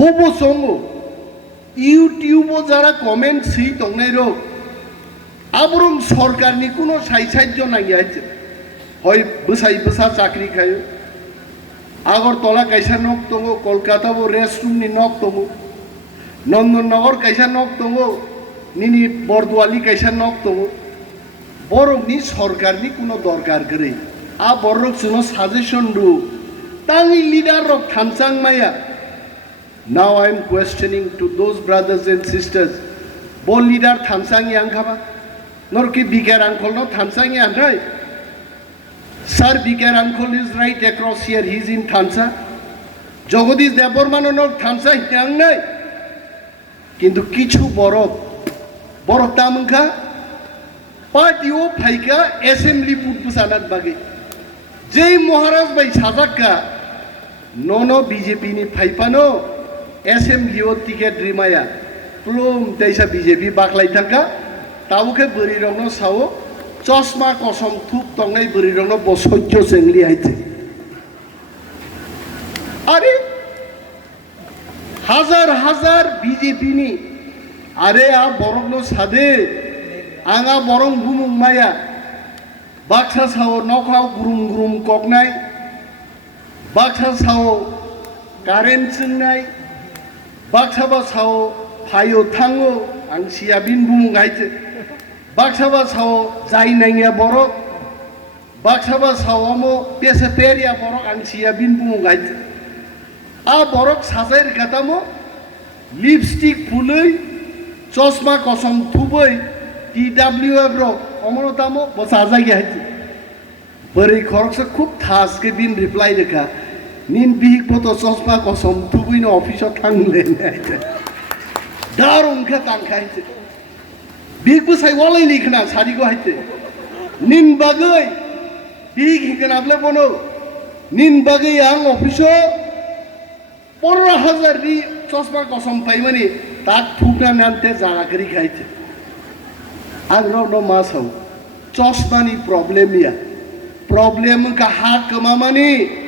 bobo songo ইউটিউবও যারা comment C তংনাই রোগ আবরং সরকারনি কোনো সাইসাহ্য নাগি আছে হয় বসাই বসা চাকরি খায় আগরতলা কাইসা নক দङ কলকাতাবো রেস্টরুমনি নক দङ নন্দননগর কাইসা নক দङ নিনি বরদুয়ালি কাইসা নক দङ বরংনি সরকারনি কোনো দরকার গরে আ বরক জন্য সাজেশন রু তাঙ্গি লিডার রক থানসাং মায়া. Now I am questioning to those brothers and sisters. Bol leader thamsang yang khaba. Nor ki bigger uncle no thamsang yang right. Sir bigger uncle is right across here. He is in Thansa. Jogodish Debormano no thamsang yang nai. Kintu kichu borok. Borok tamangka. Party o phaika assembly putpusanat bagi. Jai Maharaj bai sajaka. No BJP ni phaipano. Assembly ticket rimaya plum daisa BJP baklai thangka tabuke buri rongno sao Chasma Kosom thup tongnai buri rongno bosojjo sengli haite are হাজার BJP ni are a borogno sade anga borong bumung maya baksa sao nokhau gurum koknai baksa sao current sungnai Baksaba sao Payo Thango ang siya bin bumungayte. Baksaba sao Zai Nangya borok. Baksaba sao mo Peseperia borok ang siya bin bumungayte. A borok sasay kata mo lipstick pulay Chasma Kosom Thubui TWF ro omonota mo bosazay gayte. Bari khorok sa khub thas ke bin reply dekha. Nin Bihik poto Chasma Kosom Thubui no office thangle naite darum kha tangkhaite Bihik busai walai likhna sari go haite nin bagai Bihik hikanable bono nin bagai ang office 15,000 ri Chasma Kosom paimani tak thukna nante jara kari khaite agro no masau Chasma ni problem ya problem ka hak kamamani